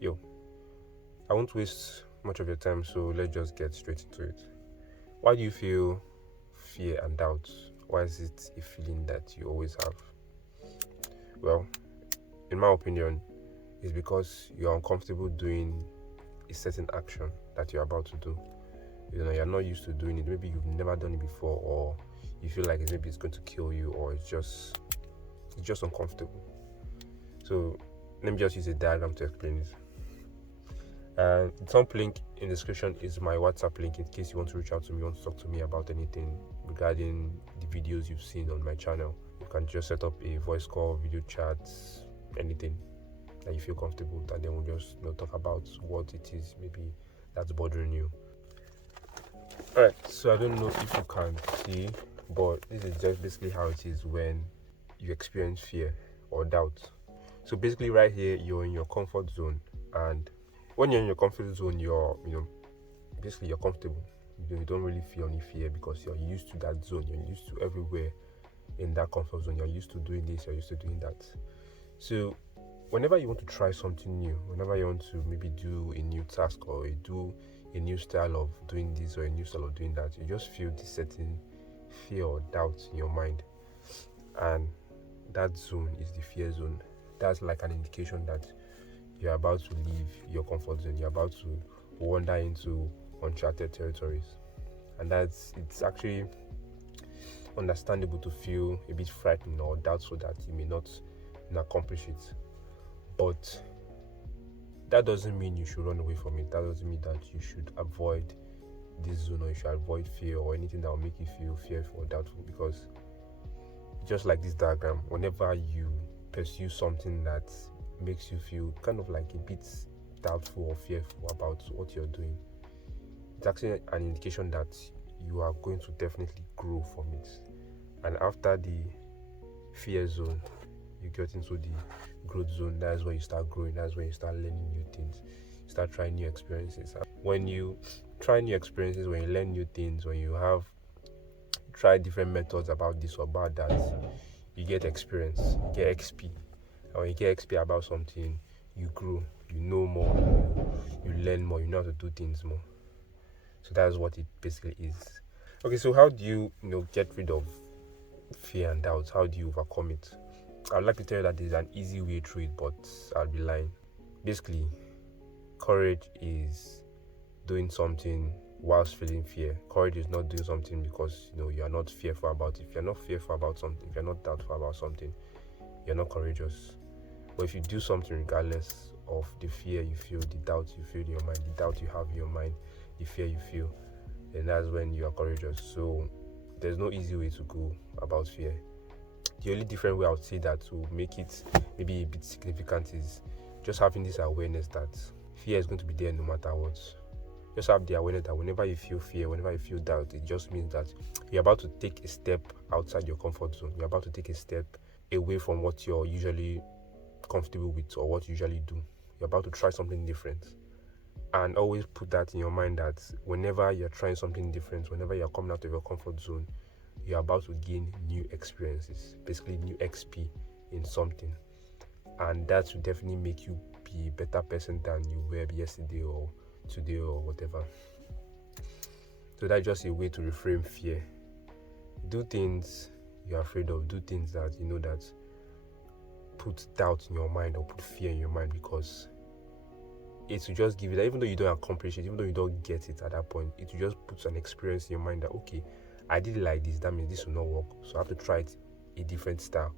Yo, I won't waste much of your time, so let's just get straight into it. Why do you feel fear and doubt? Why is it a feeling that you always have? Well, in my opinion, it's because you're uncomfortable doing a certain action that you're about to do. You're not used to doing it. Maybe you've never done it before, or you feel like maybe it's going to kill you, or it's just uncomfortable. So let me just use a diagram to explain it. And the top link in the description is my WhatsApp link in case you want to reach out to me, you want to talk to me about anything regarding the videos you've seen on my channel. You can just set up a voice call, video chats, anything that you feel comfortable with, and then we'll just talk about what it is maybe that's bothering you. Alright, so I don't know if you can see, but this is just basically how it is when you experience fear or doubt. So basically right here, you're in your comfort zone, and when you're in your comfort zone, you're comfortable. You don't really feel any fear because you're used to that zone. You're used to everywhere in that comfort zone. You're used to doing this, you're used to doing that. So whenever you want to try something new, whenever you want to maybe do a new task or do a new style of doing this or a new style of doing that, you just feel this certain fear or doubt in your mind. And that zone is the fear zone. That's like an indication that you're about to leave your comfort zone. You're about to wander into uncharted territories. And it's actually understandable to feel a bit frightened or doubtful that you may not accomplish it. But that doesn't mean you should run away from it. That doesn't mean that you should avoid this zone or you should avoid fear or anything that will make you feel fearful or doubtful, because just like this diagram, whenever you pursue something that makes you feel kind of like a bit doubtful or fearful about what you're doing, it's actually an indication that you are going to definitely grow from it. And after the fear zone, you get into the growth zone. That's where you start growing. That's where you start learning new things. You start trying new experiences. When you try new experiences, when you learn new things, when you have tried different methods about this or about that, you get experience, you get XP. And when you get XP about something, you grow, you know more, you learn more, you know how to do things more. So that's what it basically is. Okay, so how do you get rid of fear and doubt? How do you overcome it? I'd like to tell you that there's an easy way through it, but I'll be lying. Basically, courage is doing something whilst feeling fear. Courage is not doing something because you are not fearful about it. If you're not fearful about something, if you're not doubtful about something, you're not courageous. But if you do something regardless of the fear you feel, the doubt you feel in your mind, the doubt you have in your mind, the fear you feel, then that's when you are courageous. So there's no easy way to go about fear. The only different way I would say that to make it maybe a bit significant is just having this awareness that fear is going to be there no matter what. Just have the awareness that whenever you feel fear, whenever you feel doubt, it just means that you're about to take a step outside your comfort zone. You're about to take a step away from what you're usually comfortable with or what you usually do. You're about to try something different. And always put that in your mind that whenever you're trying something different, whenever you're coming out of your comfort zone, you're about to gain new experiences, basically new XP in something. And that will definitely make you be a better person than you were yesterday or today or whatever. So that's just a way to reframe fear. Do things you're afraid of, do things that that put doubt in your mind or put fear in your mind, because it will just give you that even though you don't accomplish it, even though you don't get it at that point, it will just put an experience in your mind that okay, I did it like this, that means this will not work, so I have to try it a different style.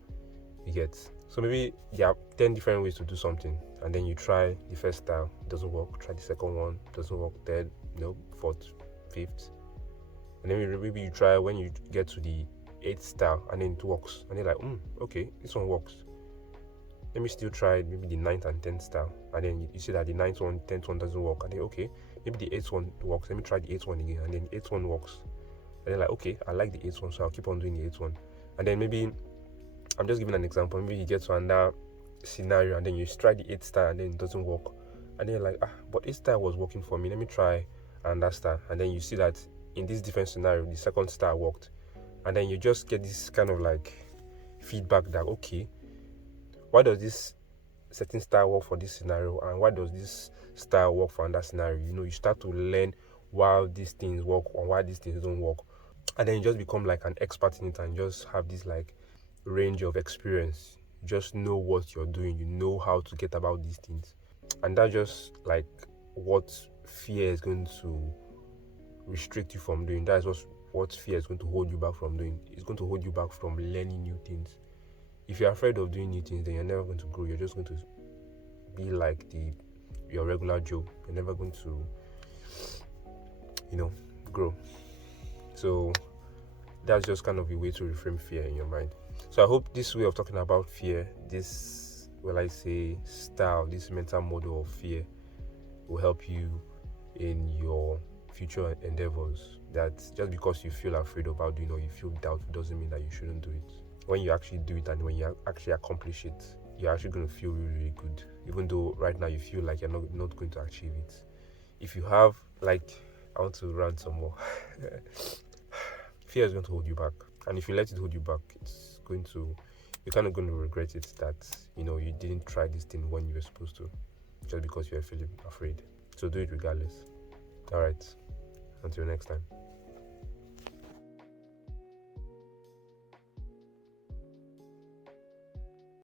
You get? So maybe there are 10 different ways to do something, and then you try the first style, it doesn't work, try the second one, doesn't work, third, fourth, fifth, and then maybe you try when you get to the 8th style and then it works, and you're like, okay, this one works, let me still try maybe the 9th and 10th style, and then you see that the 9th one, 10th one doesn't work, and then okay, maybe the 8th one works, let me try the 8th one again, and then the 8th one works, and then like okay, I like the 8th one, so I'll keep on doing the 8th one. And then maybe, I'm just giving an example, maybe you get to another scenario and then you try the 8th style and then it doesn't work, and then you're like, but 8th style was working for me, let me try another style, and then you see that in this different scenario the 2nd style worked, and then you just get this kind of like feedback that okay, why does this certain style work for this scenario, and why does this style work for another scenario? You start to learn why these things work or why these things don't work, and then you just become like an expert in it and just have this like range of experience. You just know what you're doing, you know how to get about these things, and that's just like what fear is going to restrict you from doing. That's what fear is going to hold you back from doing. It's going to hold you back from learning new things. If you're afraid of doing new things, then you're never going to grow. You're just going to be like your regular Joe. You're never going to grow. So that's just kind of a way to reframe fear in your mind. So I hope this way of talking about fear, this style, this mental model of fear, will help you in your future endeavors. That just because you feel afraid about doing or you feel doubt doesn't mean that you shouldn't do it. When you actually do it and when you actually accomplish it, you're actually going to feel really, really good, even though right now you feel like you're not going to achieve it. If you have, I want to rant some more. Fear is going to hold you back, and if you let it hold you back, you're kind of going to regret it, that you didn't try this thing when you were supposed to, just because you were feeling afraid. So do it regardless. All right, until next time.